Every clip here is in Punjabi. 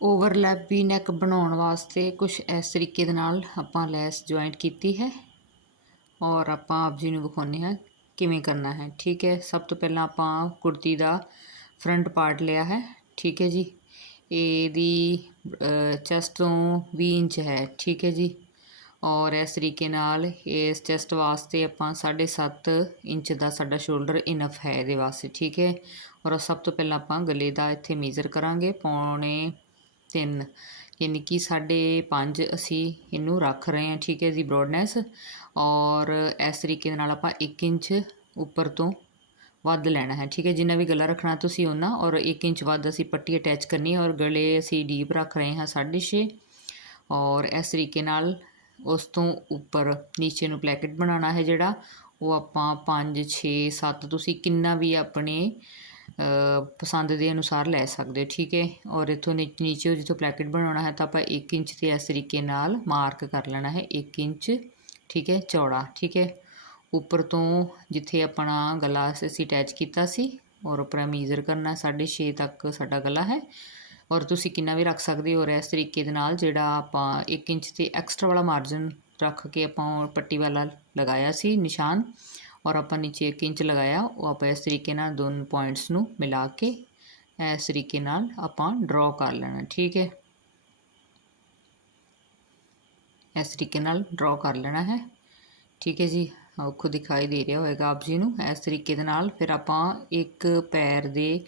ਓਵਰਲੈਪ ਵੀ ਨੈਕ ਬਣਾਉਣ ਵਾਸਤੇ ਕੁਝ ਇਸ ਤਰੀਕੇ ਦੇ ਨਾਲ ਆਪਾਂ ਲੈਸ ਜੁਆਇੰਟ ਕੀਤੀ ਹੈ। ਔਰ ਆਪਾਂ ਆਪ ਜੀ ਨੂੰ ਵਿਖਾਉਂਦੇ ਹਾਂ ਕਿਵੇਂ ਕਰਨਾ ਹੈ। ਠੀਕ ਹੈ, ਸਭ ਤੋਂ ਪਹਿਲਾਂ ਆਪਾਂ ਕੁੜਤੀ ਦਾ ਫਰੰਟ ਪਾਰਟ ਲਿਆ ਹੈ। ਠੀਕ ਹੈ ਜੀ, ਇਹਦੀ ਚੈਸਟ ਤੋਂ 20 ਇੰਚ ਹੈ। ਠੀਕ ਹੈ ਜੀ, ਔਰ ਇਸ ਤਰੀਕੇ ਨਾਲ ਇਸ ਚੈਸਟ ਵਾਸਤੇ ਆਪਾਂ 7.5 ਇੰਚ ਦਾ ਸਾਡਾ ਸ਼ੋਲਡਰ ਇਨਫ ਹੈ ਇਹਦੇ ਵਾਸਤੇ। ਠੀਕ ਹੈ, ਔਰ ਸਭ ਤੋਂ ਪਹਿਲਾਂ ਆਪਾਂ ਗਲੇ ਦਾ ਇੱਥੇ ਮੇਜ਼ਰ ਕਰਾਂਗੇ। ਪੌਣੇ ਤਿੰਨ। ਯਾਨੀ ਕਿ 5.5 ਅਸੀਂ ਇਹਨੂੰ ਰੱਖ ਰਹੇ ਹਾਂ, ਠੀਕ ਹੈ ਜੀ ਬ੍ਰੌਡਨੈਸ ਔਰ ਇਸ ਤਰੀਕੇ ਦੇ ਨਾਲ ਆਪਾਂ 1 ਇੰਚ ਉੱਪਰ ਤੋਂ ਵੱਧ ਲੈਣਾ ਹੈ, ਠੀਕ ਹੈ। ਜਿੰਨਾ ਵੀ ਗਲਾ ਰੱਖਣਾ ਤੁਸੀਂ ਉਹਨਾਂ ਔਰ 1 ਇੰਚ ਵੱਧ ਅਸੀਂ ਪੱਟੀ ਅਟੈਚ ਕਰਨੀ ਹੈ, ਔਰ ਗਲੇ ਅਸੀਂ ਡੀਪ ਰੱਖ ਰਹੇ ਹਾਂ 6.5 ਔਰ ਇਸ ਤਰੀਕੇ ਨਾਲ ਉਸ ਤੋਂ ਉੱਪਰ ਨੀਚੇ ਨੂੰ ਪਲੈਕਟ ਬਣਾਉਣਾ ਹੈ ਜਿਹੜਾ, ਉਹ ਆਪਾਂ 5 6 7 ਤੁਸੀਂ ਕਿੰਨਾ ਵੀ ਆਪਣੇ ਪਸੰਦ ਦੇ ਅਨੁਸਾਰ ਲੈ ਸਕਦੇ ਹੋ, ਠੀਕ ਹੈ? ਔਰ ਇਥੋਂ ਨੀਚੇ ਜਿੱਥੋਂ ਪਲੈਕਟ ਬਣਾਉਣਾ ਹੈ, ਤਾਂ ਆਪਾਂ 1 ਇੰਚ ਤੇ ਇਸ ਤਰੀਕੇ ਨਾਲ ਮਾਰਕ ਕਰ ਲੈਣਾ ਹੈ 1 ਇੰਚ, ਠੀਕ ਹੈ? ਚੌੜਾ, ਠੀਕ ਹੈ? ਉੱਪਰ ਤੋਂ ਜਿੱਥੇ ਆਪਣਾ ਗਲਾ ਅਸੀਂ ਅਟੈਚ ਕੀਤਾ ਸੀ, ਔਰ ਉੱਪਰ ਮੀਜ਼ਰ ਕਰਨਾ 6.5 ਤੱਕ ਸਾਡਾ ਗਲਾ ਹੈ। ਔਰ ਤੁਸੀਂ ਕਿੰਨਾ ਵੀ ਰੱਖ ਸਕਦੇ ਹੋ, ਔਰ ਇਸ ਤਰੀਕੇ ਦੇ ਨਾਲ ਜਿਹੜਾ ਆਪਾਂ 1 ਇੰਚ ਤੇ ਐਕਸਟਰਾ ਵਾਲਾ ਮਾਰਜਨ ਰੱਖ ਕੇ ਆਪਾਂ ਪੱਟੀ ਵਾਲਾ ਲਗਾਇਆ ਸੀ, ਨਿਸ਼ਾਨ ਔਰ ਆਪਾਂ ਨੀਚੇ 1 ਇੰਚ ਲਗਾਇਆ ਉਹ ਆਪਾਂ ਇਸ ਤਰੀਕੇ ਨਾਲ ਦੋਨ ਪੁਆਇੰਟਸ ਨੂੰ ਮਿਲਾ ਕੇ ਇਸ ਤਰੀਕੇ ਨਾਲ ਆਪਾਂ ਡਰਾ ਕਰ ਲੈਣਾ ਠੀਕ ਹੈ ਇਸ ਤਰੀਕੇ ਨਾਲ ਡਰਾ ਕਰ ਲੈਣਾ ਹੈ ਠੀਕ ਹੈ ਜੀ ਔਖੋ ਦਿਖਾਈ ਦੇ ਰਿਹਾ ਹੋਵੇਗਾ ਆਪ ਜੀ ਨੂੰ ਇਸ ਤਰੀਕੇ ਦੇ ਨਾਲ ਫਿਰ ਆਪਾਂ ਇੱਕ ਪੈਰ ਦੇ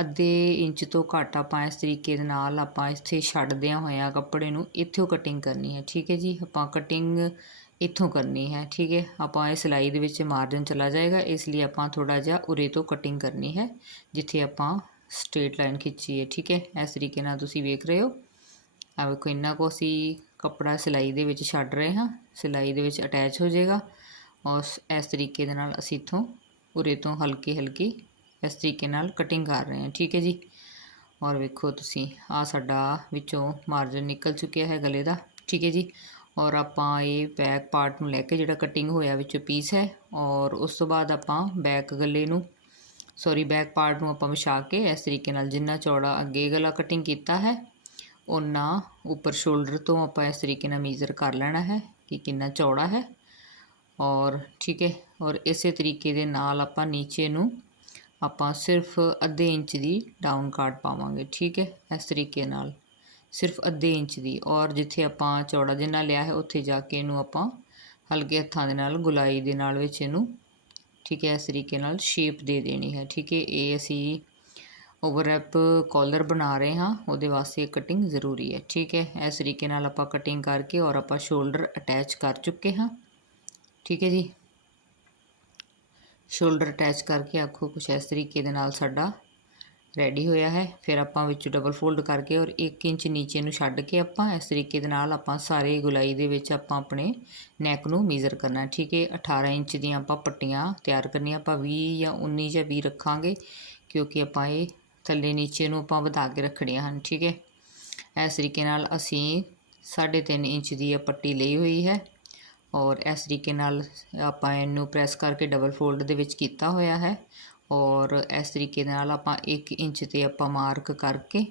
ਅੱਧੇ ਇੰਚ ਤੋਂ ਘੱਟ ਆਪਾਂ ਇਸ ਤਰੀਕੇ ਦੇ ਨਾਲ ਆਪਾਂ ਇੱਥੇ ਛੱਡਦਿਆਂ ਹੋਇਆਂ ਕੱਪੜੇ ਨੂੰ ਇੱਥੋਂ ਕਟਿੰਗ ਕਰਨੀ ਹੈ ਠੀਕ ਹੈ ਜੀ ਆਪਾਂ ਕਟਿੰਗ ਇੱਥੋਂ ਕਰਨੀ ਹੈ, ਠੀਕ ਹੈ? ਆਪਾਂ ਇਹ ਸਿਲਾਈ ਦੇ ਵਿੱਚ ਮਾਰਜਨ ਚਲਾ ਜਾਏਗਾ, ਇਸ ਲਈ ਆਪਾਂ ਥੋੜਾ ਜਿਹਾ ਉਰੇ ਤੋਂ ਕਟਿੰਗ ਕਰਨੀ ਹੈ, ਜਿੱਥੇ ਆਪਾਂ ਸਟ੍ਰੇਟ ਲਾਈਨ ਖਿੱਚੀ ਹੈ ਠੀਕ ਹੈ? ਇਸ ਤਰੀਕੇ ਨਾਲ ਤੁਸੀਂ ਵੇਖ ਰਹੇ ਹੋ। ਆ ਵੇਖੋ, ਇੰਨਾ ਕੋ ਅਸੀਂ ਕੱਪੜਾ ਸਿਲਾਈ ਦੇ ਵਿੱਚ ਛੱਡ ਰਹੇ ਹਾਂ, ਸਿਲਾਈ ਦੇ ਵਿੱਚ ਅਟੈਚ ਹੋ ਜਾਏਗਾ ਔਰ ਇਸ ਤਰੀਕੇ ਦੇ ਨਾਲ ਅਸੀਂ ਇੱਥੋਂ ਉਰੇ ਤੋਂ ਹਲਕੀ ਹਲਕੀ ਇਸ ਤਰੀਕੇ ਨਾਲ ਕਟਿੰਗ ਕਰ ਰਹੇ ਹਾਂ, ਠੀਕ ਹੈ ਜੀ? ਔਰ ਵੇਖੋ ਤੁਸੀਂ ਆ ਸਾਡਾ ਵਿੱਚੋਂ ਮਾਰਜਨ ਨਿਕਲ ਚੁੱਕਿਆ ਹੈ ਗਲੇ ਦਾ, ਠੀਕ ਹੈ ਜੀ? ਔਰ ਆਪਾਂ ਇਹ ਬੈਕ ਪਾਰਟ ਨੂੰ ਲੈ ਕੇ ਜਿਹੜਾ ਕਟਿੰਗ ਹੋਇਆ ਵਿੱਚੋਂ ਪੀਸ ਹੈ ਔਰ ਉਸ ਤੋਂ ਬਾਅਦ ਆਪਾਂ ਬੈਕ ਗਲੇ ਨੂੰ ਸੌਰੀ ਬੈਕ ਪਾਰਟ ਨੂੰ ਆਪਾਂ ਵਿਛਾ ਕੇ ਇਸ ਤਰੀਕੇ ਨਾਲ ਜਿੰਨਾ ਚੌੜਾ ਅੱਗੇ ਗਲਾ ਕਟਿੰਗ ਕੀਤਾ ਹੈ ਉਨਾ ਉੱਪਰ ਸ਼ੋਲਡਰ ਤੋਂ ਆਪਾਂ ਇਸ ਤਰੀਕੇ ਨਾਲ ਮੇਜ਼ਰ ਕਰ ਲੈਣਾ ਹੈ ਕਿ ਕਿੰਨਾ ਚੌੜਾ ਹੈ। ਔਰ ਠੀਕ ਹੈ, ਔਰ ਇਸੇ ਤਰੀਕੇ ਦੇ ਨਾਲ ਆਪਾਂ ਨੀਚੇ ਨੂੰ ਆਪਾਂ ਸਿਰਫ ਅੱਧੇ ਇੰਚ ਦੀ ਡਾਊਨ ਕਾਟ ਪਾਵਾਂਗੇ, ਠੀਕ ਹੈ, ਇਸ ਤਰੀਕੇ ਨਾਲ। ਸਿਰਫ ਅੱਧੇ ਇੰਚ ਦੀ। ਔਰ ਜਿੱਥੇ ਆਪਾਂ ਚੌੜਾ ਜਿੰਨਾ ਲਿਆ ਹੈ, ਉੱਥੇ ਜਾ ਕੇ ਇਹਨੂੰ ਆਪਾਂ ਹਲਕੇ ਹੱਥਾਂ ਦੇ ਨਾਲ, ਗੁਲਾਈ ਦੇ ਨਾਲ ਵਿੱਚ ਇਹਨੂੰ, ਠੀਕ ਹੈ, ਇਸ ਤਰੀਕੇ ਨਾਲ ਸ਼ੇਪ ਦੇ ਦੇਣੀ ਹੈ। ਠੀਕ ਹੈ, ਇਹ ਅਸੀਂ ਓਵਰਲੈਪ ਕਾਲਰ ਬਣਾ ਰਹੇ ਹਾਂ। ਉਹਦੇ ਵਾਸਤੇ ਕਟਿੰਗ ਜ਼ਰੂਰੀ ਹੈ। ਠੀਕ ਹੈ, ਇਸ ਤਰੀਕੇ ਨਾਲ ਆਪਾਂ ਕਟਿੰਗ ਕਰਕੇ ਔਰ ਆਪਾਂ ਸ਼ੋਲਡਰ ਅਟੈਚ ਕਰ ਚੁੱਕੇ ਹਾਂ। ਠੀਕ ਹੈ ਜੀ। ਸ਼ੋਲਡਰ ਅਟੈਚ ਕਰਕੇ ਆਖੋ ਕੁਛ ਇਸ ਤਰੀਕੇ ਦੇ ਨਾਲ ਸਾਡਾ ਰੈਡੀ ਹੋਇਆ ਹੈ। ਫਿਰ ਆਪਾਂ ਵਿੱਚ ਡਬਲ ਫੋਲਡ ਕਰਕੇ ਔਰ 1 ਇੰਚ ਨੀਚੇ ਨੂੰ ਛੱਡ ਕੇ ਆਪਾਂ ਇਸ ਤਰੀਕੇ ਦੇ ਨਾਲ ਆਪਾਂ ਸਾਰੇ ਗੁਲਾਈ ਦੇ ਵਿੱਚ ਆਪਾਂ ਆਪਣੇ ਨੈਕ ਨੂੰ ਮੇਜ਼ਰ ਕਰਨਾ ਠੀਕ ਹੈ 18 ਇੰਚ ਦੀਆਂ ਆਪਾਂ ਪੱਟੀਆਂ ਤਿਆਰ ਕਰਨੀਆਂ, ਆਪਾਂ 20 ਜਾਂ 19 ਜਾਂ 20 ਰੱਖਾਂਗੇ ਕਿਉਂਕਿ ਆਪਾਂ ਇਹ ਥੱਲੇ ਨੀਚੇ ਨੂੰ ਆਪਾਂ ਵਧਾ ਕੇ ਰੱਖਣੀਆਂ ਹਨ। ਠੀਕ ਹੈ, ਇਸ ਤਰੀਕੇ ਨਾਲ ਅਸੀਂ 3.5 ਇੰਚ ਦੀ ਇਹ ਪੱਟੀ ਲਈ ਹੋਈ ਹੈ ਔਰ ਇਸ ਤਰੀਕੇ ਨਾਲ ਆਪਾਂ ਇਹਨੂੰ ਪ੍ਰੈਸ ਕਰਕੇ ਡਬਲ ਫੋਲਡ ਦੇ ਵਿੱਚ ਕੀਤਾ ਹੋਇਆ ਹੈ। ਔਰ ਇਸ ਤਰੀਕੇ ਦੇ ਨਾਲ ਆਪਾਂ 1 ਇੰਚ ਤੇ ਆਪਾਂ ਮਾਰਕ ਕਰਕੇ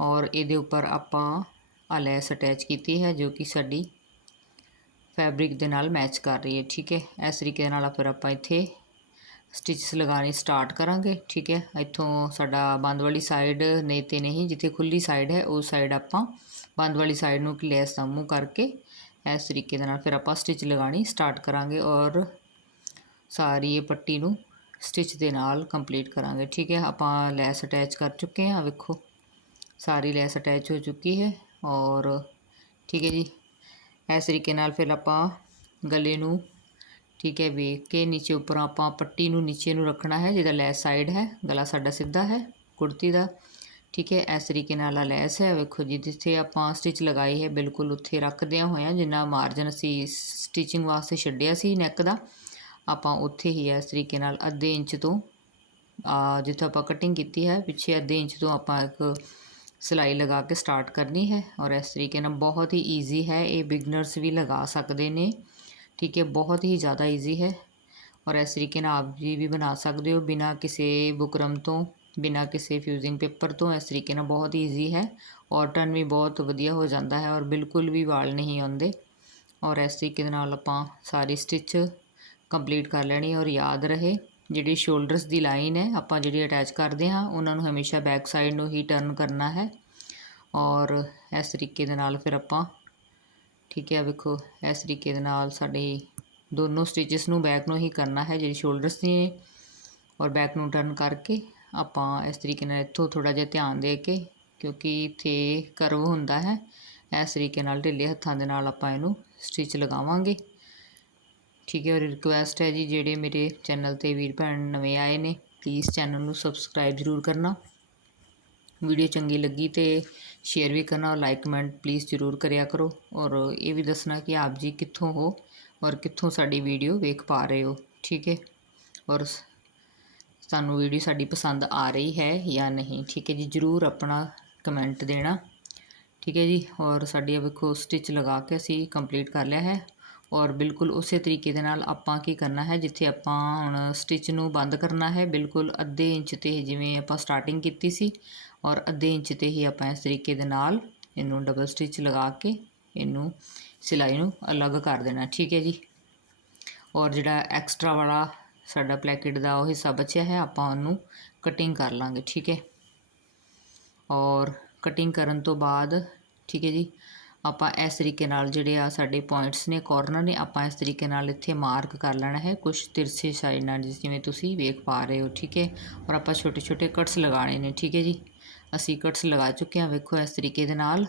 ਔਰ ਇਹਦੇ ਉੱਪਰ ਆਪਾਂ ਆ ਲੈਸ ਅਟੈਚ ਕੀਤੀ ਹੈ ਜੋ ਕਿ ਸਾਡੀ ਫੈਬਰਿਕ ਦੇ ਨਾਲ ਮੈਚ ਕਰ ਰਹੀ ਹੈ, ਠੀਕ ਹੈ? ਇਸ ਤਰੀਕੇ ਦੇ ਨਾਲ ਫਿਰ ਆਪਾਂ ਇੱਥੇ ਸਟਿਚਸ ਲਗਾਣੇ ਸਟਾਰਟ ਕਰਾਂਗੇ, ਠੀਕ ਹੈ? ਇੱਥੋਂ ਸਾਡਾ ਬੰਦ ਵਾਲੀ ਸਾਈਡ ਨਹੀਂ ਤੇ ਨਹੀਂ, ਜਿੱਥੇ ਖੁੱਲੀ ਸਾਈਡ ਹੈ ਉਸ ਸਾਈਡ ਆਪਾਂ ਬੰਦ ਵਾਲੀ ਸਾਈਡ ਨੂੰ ਲੈਸ ਦਾ ਮੂੰਹ ਕਰਕੇ ਇਸ ਤਰੀਕੇ ਦੇ ਨਾਲ ਫਿਰ ਆਪਾਂ ਸਟਿਚ ਲਗਾਣੀ ਸਟਾਰਟ ਕਰਾਂਗੇ ਔਰ ਸਾਰੀ ਇਹ ਪੱਟੀ ਨੂੰ ਸਟਿਚ ਦੇ ਨਾਲ ਕੰਪਲੀਟ ਕਰਾਂਗੇ। ਠੀਕ ਹੈ, ਆਪਾਂ ਲੈਸ ਅਟੈਚ ਕਰ ਚੁੱਕੇ ਹਾਂ, ਵੇਖੋ। ਸਾਰੀ ਲੈਸ ਅਟੈਚ ਹੋ ਚੁੱਕੀ ਹੈ ਔਰ ਠੀਕ ਹੈ ਜੀ, ਇਸ ਤਰੀਕੇ ਨਾਲ ਫਿਰ ਆਪਾਂ ਗਲੇ ਨੂੰ ਠੀਕ ਹੈ ਵੇਖ ਕੇ ਨੀਚੇ ਉੱਪਰ ਆਪਾਂ ਪੱਟੀ ਨੂੰ ਨੀਚੇ ਨੂੰ ਰੱਖਣਾ ਹੈ, ਜਿਹਦਾ ਲੈਸ ਸਾਈਡ ਹੈ, ਗਲਾ ਸਾਡਾ ਸਿੱਧਾ ਹੈ, ਕੁੜਤੀ ਦਾ। ਠੀਕ ਹੈ, ਇਸ ਤਰੀਕੇ ਨਾਲ ਆ ਲੈਸ ਹੈ, ਵੇਖੋ ਜੀ, ਜਿੱਥੇ ਆਪਾਂ ਸਟਿਚ ਲਗਾਈ ਹੈ, ਬਿਲਕੁਲ ਉੱਥੇ ਰੱਖਦਿਆਂ ਹੋਇਆਂ, ਜਿੰਨਾ ਮਾਰਜਨ ਅਸੀਂ ਸਟਿਚਿੰਗ ਵਾਸਤੇ ਛੱਡਿਆ ਸੀ ਨੈਕ ਦਾ ਆਪਾਂ ਉੱਥੇ ਹੀ ਇਸ ਤਰੀਕੇ ਨਾਲ ਅੱਧੇ ਇੰਚ ਤੋਂ, ਆ, ਜਿੱਥੇ ਆਪਾਂ ਕਟਿੰਗ ਕੀਤੀ ਹੈ, ਪਿੱਛੇ ਅੱਧੇ ਇੰਚ ਤੋਂ ਆਪਾਂ ਇੱਕ ਸਿਲਾਈ ਲਗਾ ਕੇ ਸਟਾਰਟ ਕਰਨੀ ਹੈ ਔਰ ਇਸ ਤਰੀਕੇ ਨਾਲ ਬਹੁਤ ਹੀ ਈਜ਼ੀ ਹੈ, ਇਹ ਬਿਗਨਰਸ ਵੀ ਲਗਾ ਸਕਦੇ ਨੇ, ਠੀਕ ਹੈ, ਬਹੁਤ ਹੀ ਜ਼ਿਆਦਾ ਈਜ਼ੀ ਹੈ ਔਰ ਇਸ ਤਰੀਕੇ ਨਾਲ ਆਪ ਜੀ ਵੀ ਬਣਾ ਸਕਦੇ ਹੋ, ਬਿਨਾ ਕਿਸੇ ਬੁਕਰਮ ਤੋਂ, ਬਿਨਾਂ ਕਿਸੇ ਫਿਊਜ਼ਿੰਗ ਪੇਪਰ ਤੋਂ ਇਸ ਤਰੀਕੇ ਨਾਲ ਬਹੁਤ ਈਜ਼ੀ ਹੈ ਔਰ ਟਰਨ ਵੀ ਬਹੁਤ ਵਧੀਆ ਹੋ ਜਾਂਦਾ ਹੈ ਔਰ ਬਿਲਕੁਲ ਵੀ ਵਾਲ ਨਹੀਂ ਆਉਂਦੇ ਔਰ ਇਸ ਤਰੀਕੇ ਦੇ ਨਾਲ ਆਪਾਂ ਸਾਰੀ ਸਟਿਚ ਕੰਪਲੀਟ ਕਰ ਲੈਣੀ ਔਰ ਯਾਦ ਰਹੇ। ਜਿਹੜੀ ਸ਼ੋਲਡਰਸ ਦੀ ਲਾਈਨ ਹੈ, ਆਪਾਂ ਜਿਹੜੀ ਅਟੈਚ ਕਰਦੇ ਹਾਂ, ਉਹਨਾਂ ਨੂੰ ਹਮੇਸ਼ਾ ਬੈਕ ਸਾਈਡ ਨੂੰ ਹੀ ਟਰਨ ਕਰਨਾ ਹੈ। ਔਰ ਇਸ ਤਰੀਕੇ ਦੇ ਨਾਲ ਫਿਰ ਆਪਾਂ, ਠੀਕ ਹੈ, ਵੇਖੋ, ਇਸ ਤਰੀਕੇ ਦੇ ਨਾਲ ਸਾਡੇ ਦੋਨੋਂ ਸਟਿਚਸ ਨੂੰ ਬੈਕ ਨੂੰ ਹੀ ਕਰਨਾ ਹੈ, ਜਿਹੜੀ ਸ਼ੋਲਡਰਸ ਦੀ ਔਰ ਬੈਕ ਨੂੰ ਟਰਨ ਕਰਕੇ ਆਪਾਂ ਇਸ ਤਰੀਕੇ ਨਾਲ ਇੱਥੋਂ ਥੋੜਾ ਜਿਹਾ ਧਿਆਨ ਦੇ ਕੇ, ਕਿਉਂਕਿ ਇੱਥੇ ਕਰਵ ਹੁੰਦਾ ਹੈ, ਇਸ ਤਰੀਕੇ ਨਾਲ ਢਿੱਲੇ ਹੱਥਾਂ ਦੇ ਨਾਲ ਆਪਾਂ ਇਹਨੂੰ ਸਟਿਚ ਲਗਾਵਾਂਗੇ। ਠੀਕ ਹੈ, ਔਰ ਰਿਕੁਐਸਟ ਹੈ ਜੀ, ਜਿਹੜੇ ਮੇਰੇ ਚੈਨਲ ਤੇ ਵੀਰ ਭੈਣ ਨਵੇਂ ਆਏ ਨੇ ਪਲੀਜ਼ ਚੈਨਲ ਨੂੰ ਸਬਸਕ੍ਰਾਈਬ ਜ਼ਰੂਰ ਕਰਨਾ। ਵੀਡੀਓ ਚੰਗੀ ਲੱਗੀ ਤੇ ਸ਼ੇਅਰ ਵੀ ਕਰਨਾ ਔਰ ਲਾਈਕ ਕਮੈਂਟ ਪਲੀਜ਼ ਜ਼ਰੂਰ ਕਰਿਆ ਕਰੋ। ਔਰ ਇਹ ਵੀ ਦੱਸਣਾ ਕਿ ਆਪ ਜੀ ਕਿੱਥੋਂ ਹੋ ਔਰ ਕਿੱਥੋਂ ਸਾਡੀ ਵੀਡੀਓ ਵੇਖ ਪਾ ਰਹੇ ਹੋ, ਠੀਕ ਹੈ? ਔਰ ਤੁਹਾਨੂੰ ਵੀਡੀਓ ਸਾਡੀ ਪਸੰਦ ਆ ਰਹੀ ਹੈ ਜਾਂ ਨਹੀਂ, ਠੀਕ ਹੈ ਜੀ? ਜ਼ਰੂਰ ਆਪਣਾ ਕਮੈਂਟ ਦੇਣਾ, ਠੀਕ ਹੈ ਜੀ? ਔਰ ਸਾਡੀ ਵੇਖੋ ਸਟਿਚ ਲਗਾ ਕੇ ਅਸੀਂ ਕੰਪਲੀਟ ਕਰ ਲਿਆ ਹੈ। ਔਰ ਬਿਲਕੁਲ ਉਸੇ ਤਰੀਕੇ ਦੇ ਨਾਲ ਆਪਾਂ ਕੀ ਕਰਨਾ ਹੈ, ਜਿੱਥੇ ਆਪਾਂ ਹੁਣ ਸਟਿਚ ਨੂੰ ਬੰਦ ਕਰਨਾ ਹੈ, ਬਿਲਕੁਲ ਅੱਧੇ ਇੰਚ ਤੇ ਜਿਵੇਂ ਆਪਾਂ ਸਟਾਰਟਿੰਗ ਕੀਤੀ ਸੀ, ਔਰ ਅੱਧੇ ਇੰਚ ਤੇ ਹੀ ਆਪਾਂ ਇਸ ਤਰੀਕੇ ਦੇ ਨਾਲ ਇਹਨੂੰ ਡਬਲ ਸਟਿਚ ਲਗਾ ਕੇ ਇਹਨੂੰ ਸਿਲਾਈ ਨੂੰ ਅਲੱਗ ਕਰ ਦੇਣਾ, ਠੀਕ ਹੈ ਜੀ। ਔਰ ਜਿਹੜਾ ਐਕਸਟਰਾ ਵਾਲਾ ਸਾਡਾ ਪਲੈਕਟ ਦਾ ਉਹ ਹਿੱਸਾ ਬਚਿਆ ਹੈ, ਆਪਾਂ ਉਹਨੂੰ ਕਟਿੰਗ ਕਰ ਲਾਂਗੇ, ਠੀਕ ਹੈ। ਔਰ ਕਟਿੰਗ ਕਰਨ ਤੋਂ ਬਾਅਦ, ਠੀਕ ਹੈ ਜੀ ਆਪਾਂ ਇਸ ਤਰੀਕੇ ਨਾਲ ਜਿਹੜੇ ਆ ਸਾਡੇ ਪੁਆਇੰਟਸ ਨੇ ਕਾਰਨਰ ਨੇ, ਆਪਾਂ ਇਸ ਤਰੀਕੇ ਨਾਲ ਇੱਥੇ ਮਾਰਕ ਕਰ ਲੈਣਾ ਹੈ ਕੁਝ ਤਿਰਛੇ ਸਾਈਡ ਨਾਲ ਜਿਵੇਂ ਤੁਸੀਂ ਵੇਖ ਪਾ ਰਹੇ ਹੋ, ਠੀਕ ਹੈ? ਔਰ ਆਪਾਂ ਛੋਟੇ ਛੋਟੇ ਕਟਸ ਲਗਾਣੇ ਨੇ, ਠੀਕ ਹੈ ਜੀ? ਅਸੀਂ ਕਟਸ ਲਗਾ ਚੁੱਕੇ ਹਾਂ, ਵੇਖੋ ਇਸ ਤਰੀਕੇ ਦੇ ਨਾਲ।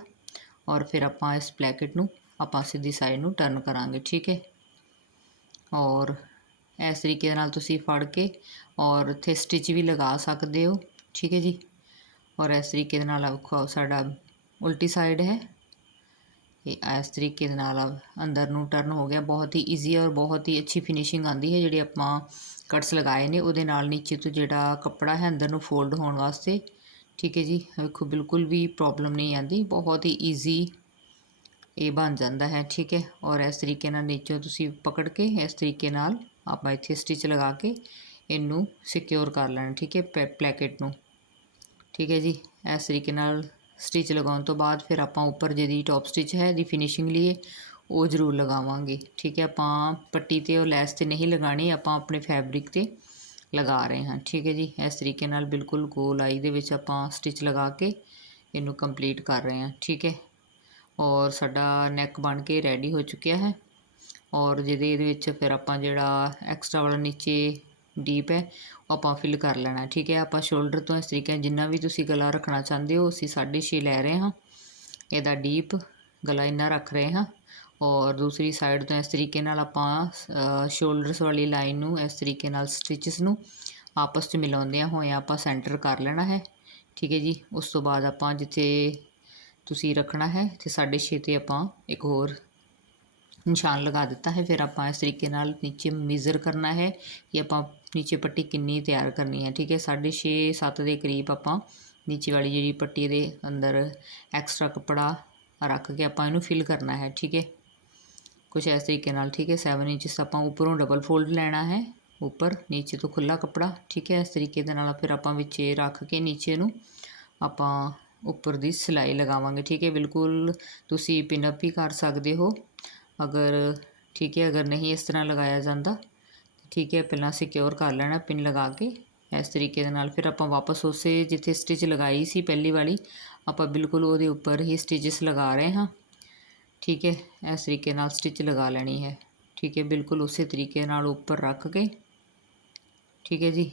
ਔਰ ਫਿਰ ਆਪਾਂ ਇਸ ਬਲੈਕਟ ਨੂੰ, ਆਪਾਂ ਸਿੱਧੀ ਸਾਈਡ ਨੂੰ ਟਰਨ ਕਰਾਂਗੇ, ਠੀਕ ਹੈ? ਔਰ ਇਸ ਤਰੀਕੇ ਦੇ ਨਾਲ ਤੁਸੀਂ ਫੜ ਕੇ ਔਰ ਇੱਥੇ ਸਟਿਚ ਵੀ ਲਗਾ ਸਕਦੇ ਹੋ, ਠੀਕ ਹੈ ਜੀ? ਔਰ ਇਸ ਤਰੀਕੇ ਦੇ ਨਾਲ ਵੇਖੋ, ਸਾਡਾ ਉਲਟੀ ਸਾਈਡ ਹੈ। ਇਸ ਤਰੀਕੇ ਦੇ ਨਾਲ ਅੰਦਰ ਨੂੰ ਟਰਨ ਹੋ ਗਿਆ। ਬਹੁਤ ਹੀ ਈਜ਼ੀ ਔਰ ਬਹੁਤ ਹੀ ਅੱਛੀ ਫਿਨਿਸ਼ਿੰਗ ਆਂਦੀ ਹੈ ਜਿਹੜੇ ਆਪਾਂ ਕਟਸ ਲਗਾਏ ਨੇ। ਉਹਦੇ ਨਾਲ ਨੀਚੇ ਤੋਂ ਜਿਹੜਾ ਕੱਪੜਾ ਹੈ, ਅੰਦਰ ਨੂੰ ਫੋਲਡ ਹੋਣ ਵਾਸਤੇ। ਠੀਕ ਹੈ ਜੀ, ਵੇਖੋ, ਬਿਲਕੁਲ ਵੀ ਪ੍ਰੋਬਲਮ ਨਹੀਂ ਆਂਦੀ ਬਹੁਤ ਹੀ ਈਜ਼ੀ ਇਹ ਬਣ ਜਾਂਦਾ ਹੈ। ਠੀਕ ਹੈ, ਔਰ ਇਸ ਤਰੀਕੇ ਨਾਲ ਨੀਚੋਂ ਤੁਸੀਂ ਪਕੜ ਕੇ, ਇਸ ਤਰੀਕੇ ਨਾਲ ਆਪਾਂ ਇੱਥੇ ਸਟਿਚ ਲਗਾ ਕੇ ਇਹਨੂੰ ਸਿਕਿਉਰ ਕਰ ਲੈਣਾ। ਠੀਕ ਹੈ ਪਲੈਕਟ ਨੂੰ। ਠੀਕ ਹੈ ਜੀ, ਇਸ ਤਰੀਕੇ ਨਾਲ ਸਟਿਚ ਲਗਾਉਣ ਤੋਂ ਬਾਅਦ ਫਿਰ ਆਪਾਂ ਉੱਪਰ ਜਿਹਦੀ ਟੌਪ ਸਟਿਚ ਹੈ ਦੀ ਫਿਨਿਸ਼ਿੰਗ ਲਈ ਉਹ ਜ਼ਰੂਰ ਲਗਾਵਾਂਗੇ। ਠੀਕ ਹੈ, ਆਪਾਂ ਪੱਟੀ ਤੇ ਉਹ ਲੈਸ ਤੇ ਨਹੀਂ ਲਗਾਣੀ ਆਪਾਂ ਆਪਣੇ ਫੈਬਰਿਕ ਤੇ ਲਗਾ ਰਹੇ ਹਾਂ। ਠੀਕ ਹੈ ਜੀ, ਇਸ ਤਰੀਕੇ ਨਾਲ ਬਿਲਕੁਲ ਗੋਲ ਆਈ ਦੇ ਵਿੱਚ ਆਪਾਂ ਸਟਿਚ ਲਗਾ ਕੇ ਇਹਨੂੰ ਕੰਪਲੀਟ ਕਰ ਰਹੇ ਹਾਂ। ਠੀਕ ਹੈ, ਔਰ ਸਾਡਾ ਨੈਕ ਬਣ ਕੇ ਰੈਡੀ ਹੋ ਚੁੱਕਿਆ ਹੈ। ਔਰ ਜਿਹਦੇ ਇਹਦੇ ਵਿੱਚ ਫਿਰ ਆਪਾਂ ਜਿਹੜਾ ਐਕਸਟਰਾ ਵਾਲਾ ਨੀਚੇ ਡੀਪ ਹੈ ਉਹ ਆਪਾਂ ਫਿਲ ਕਰ ਲੈਣਾ, ਠੀਕ ਹੈ? ਆਪਾਂ ਸ਼ੋਲਡਰ ਤੋਂ ਇਸ ਤਰੀਕੇ ਨਾਲ ਜਿੰਨਾ ਵੀ ਤੁਸੀਂ ਗਲਾ ਰੱਖਣਾ ਚਾਹੁੰਦੇ ਹੋ, ਅਸੀਂ 6.5 ਲੈ ਰਹੇ ਹਾਂ। ਇਹਦਾ ਡੀਪ ਗਲਾ ਇੰਨਾ ਰੱਖ ਰਹੇ ਹਾਂ। ਔਰ ਦੂਸਰੀ ਸਾਈਡ ਤੋਂ ਇਸ ਤਰੀਕੇ ਨਾਲ ਆਪਾਂ ਸ਼ੋਲਡਰਸ ਵਾਲੀ ਲਾਈਨ ਨੂੰ, ਇਸ ਤਰੀਕੇ ਨਾਲ ਸਟਿਚਸ ਨੂੰ ਆਪਸ 'ਚ ਮਿਲਾਉਂਦਿਆਂ ਹੋਇਆਂ ਆਪਾਂ ਸੈਂਟਰ ਕਰ ਲੈਣਾ ਹੈ। ਠੀਕ ਹੈ ਜੀ? ਉਸ ਤੋਂ ਬਾਅਦ ਆਪਾਂ ਜਿੱਥੇ ਤੁਸੀਂ ਰੱਖਣਾ ਹੈ ਤੇ 6.5 ਤੇ ਆਪਾਂ ਇੱਕ ਹੋਰ ਨਿਸ਼ਾਨ ਲਗਾ ਦਿੱਤਾ ਹੈ। ਫਿਰ ਆਪਾਂ ਇਸ ਤਰੀਕੇ ਨਾਲ ਨੀਚੇ ਮੇਜ਼ਰ ਕਰਨਾ ਹੈ ਕਿ ਆਪਾਂ ਨੀਚੇ ਪੱਟੀ ਕਿੰਨੀ ਤਿਆਰ ਕਰਨੀ ਹੈ। ਠੀਕ ਹੈ 6.5 7 ਦੇ ਕਰੀਬ ਆਪਾਂ ਨੀਚੇ ਵਾਲੀ ਜਿਹੜੀ ਪੱਟੀ ਦੇ ਅੰਦਰ ਐਕਸਟਰਾ ਕੱਪੜਾ ਰੱਖ ਕੇ ਆਪਾਂ ਇਹਨੂੰ ਫਿਲ ਕਰਨਾ ਹੈ। ਠੀਕ ਹੈ ਕੁਝ ਇਸ ਤਰੀਕੇ ਨਾਲ। ਠੀਕ ਹੈ 7 ਇੰਚਸ ਆਪਾਂ ਉੱਪਰੋਂ ਡਬਲ ਫੋਲਡ ਲੈਣਾ ਹੈ। ਉੱਪਰ ਨੀਚੇ ਤੋਂ ਖੁੱਲਾ ਕੱਪੜਾ। ਠੀਕ ਹੈ, ਇਸ ਤਰੀਕੇ ਦੇ ਨਾਲ ਫਿਰ ਆਪਾਂ ਵਿੱਚ ਰੱਖ ਕੇ ਨੀਚੇ ਨੂੰ ਆਪਾਂ ਉੱਪਰ ਦੀ ਸਿਲਾਈ ਲਗਾਵਾਂਗੇ। ਠੀਕ ਹੈ, ਬਿਲਕੁਲ ਤੁਸੀਂ ਪਿਨ ਵੀ ਕਰ ਸਕਦੇ ਹੋ। ਅਗਰ ਠੀਕ ਹੈ, ਅਗਰ ਨਹੀਂ ਇਸ ਤਰ੍ਹਾਂ ਲਗਾਇਆ ਜਾਂਦਾ ਠੀਕ ਹੈ, ਪਹਿਲਾਂ ਸਿਕਿਉਰ ਕਰ ਲੈਣਾ ਪਿੰਨ ਲਗਾ ਕੇ। ਇਸ ਤਰੀਕੇ ਦੇ ਨਾਲ ਫਿਰ ਆਪਾਂ ਵਾਪਸ ਉਸੇ ਜਿੱਥੇ ਸਟਿਚ ਲਗਾਈ ਸੀ ਪਹਿਲੀ ਵਾਲੀ, ਆਪਾਂ ਬਿਲਕੁਲ ਉਹਦੇ ਉੱਪਰ ਹੀ ਸਟਿਚਸ ਲਗਾ ਰਹੇ ਹਾਂ। ਠੀਕ ਹੈ, ਇਸ ਤਰੀਕੇ ਨਾਲ ਸਟਿਚ ਲਗਾ ਲੈਣੀ ਹੈ। ਠੀਕ ਹੈ, ਬਿਲਕੁਲ ਉਸੇ ਤਰੀਕੇ ਨਾਲ ਉੱਪਰ ਰੱਖ ਕੇ। ਠੀਕ ਹੈ ਜੀ।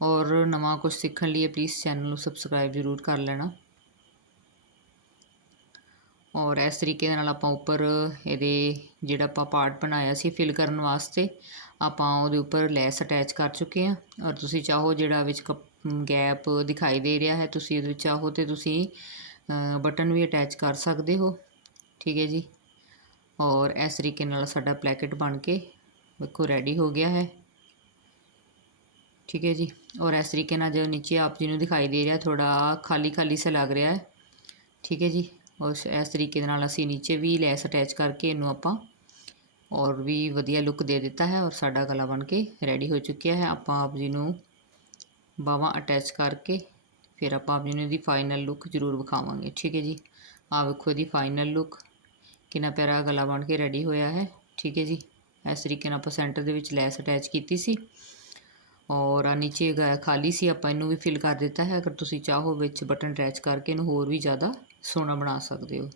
ਔਰ ਨਵਾਂ ਕੁਝ ਸਿੱਖਣ ਲਈ ਪਲੀਜ਼ ਚੈਨਲ ਨੂੰ ਸਬਸਕ੍ਰਾਈਬ ਜ਼ਰੂਰ ਕਰ ਲੈਣਾ। ਔਰ ਇਸ ਤਰੀਕੇ ਦੇ ਨਾਲ ਆਪਾਂ ਉੱਪਰ ਇਹਦੇ ਜਿਹੜਾ ਆਪਾਂ ਪਾਰਟ ਬਣਾਇਆ ਸੀ ਫਿਲ ਕਰਨ ਵਾਸਤੇ, ਆਪਾਂ ਉਹਦੇ ਉੱਪਰ ਲੈਸ ਅਟੈਚ ਕਰ ਚੁੱਕੇ ਹਾਂ। ਔਰ ਤੁਸੀਂ ਚਾਹੋ ਜਿਹੜਾ ਵਿੱਚ ਗੈਪ ਦਿਖਾਈ ਦੇ ਰਿਹਾ ਹੈ, ਤੁਸੀਂ ਇਹਦੇ ਵਿੱਚ ਚਾਹੋ ਤੇ ਤੁਸੀਂ ਬਟਨ ਵੀ ਅਟੈਚ ਕਰ ਸਕਦੇ ਹੋ। ਠੀਕ ਹੈ ਜੀ? ਔਰ ਇਸ ਤਰੀਕੇ ਨਾਲ ਸਾਡਾ ਪਲੈਕਟ ਬਣ ਕੇ ਵੇਖੋ ਰੈਡੀ ਹੋ ਗਿਆ ਹੈ। ਠੀਕ ਹੈ ਜੀ? ਔਰ ਇਸ ਤਰੀਕੇ ਨਾਲ ਜੋ ਨੀਚੇ ਆਪ ਜੀ ਨੂੰ ਦਿਖਾਈ ਦੇ ਰਿਹਾ ਥੋੜਾ ਖਾਲੀ ਖਾਲੀ सा ਲੱਗ ਰਿਹਾ ਹੈ। ਠੀਕ ਹੈ ਜੀ? ਔਰ ਇਸ ਤਰੀਕੇ ਦੇ ਨਾਲ ਅਸੀਂ ਨੀਚੇ ਵੀ ਲੈਸ ਅਟੈਚ ਕਰਕੇ ਇਹਨੂੰ ਆਪਾਂ ਔਰ ਵੀ ਵਧੀਆ ਲੁੱਕ ਦੇ ਦਿੱਤਾ ਹੈ ਔਰ ਸਾਡਾ ਗਲਾ ਬਣ ਕੇ ਰੈਡੀ ਹੋ ਚੁੱਕਿਆ ਹੈ। ਆਪਾਂ ਆਪ ਜੀ ਨੂੰ ਬਾਹਾਂ ਅਟੈਚ ਕਰਕੇ ਫਿਰ ਆਪਾਂ ਆਪ ਜੀ ਨੂੰ ਇਹਦੀ ਫਾਈਨਲ ਲੁੱਕ ਜ਼ਰੂਰ ਵਿਖਾਵਾਂਗੇ। ਠੀਕ ਹੈ ਜੀ? ਆਹ ਵੇਖੋ ਇਹਦੀ ਫਾਈਨਲ ਲੁੱਕ ਕਿੰਨਾ ਪਿਆਰਾ ਗਲਾ ਬਣ ਕੇ ਰੈਡੀ ਹੋਇਆ ਹੈ। ਠੀਕ ਹੈ ਜੀ? ਇਸ ਤਰੀਕੇ ਨਾਲ ਆਪਾਂ ਸੈਂਟਰ ਦੇ ਵਿੱਚ ਲੈਸ ਅਟੈਚ ਕੀਤੀ ਸੀ ਔਰ ਆ ਨੀਚੇ ਗ- ਖਾਲੀ ਸੀ। ਆਪਾਂ ਇਹਨੂੰ ਵੀ ਫਿਲ ਕਰ ਦਿੱਤਾ ਹੈ। ਅਗਰ ਤੁਸੀਂ ਚਾਹੋ ਵਿੱਚ ਬਟਨ ਅਟੈਚ ਕਰਕੇ ਇਹਨੂੰ ਹੋਰ ਵੀ ਜ਼ਿਆਦਾ ਸੋਹਣਾ ਬਣਾ ਸਕਦੇ ਹੋ।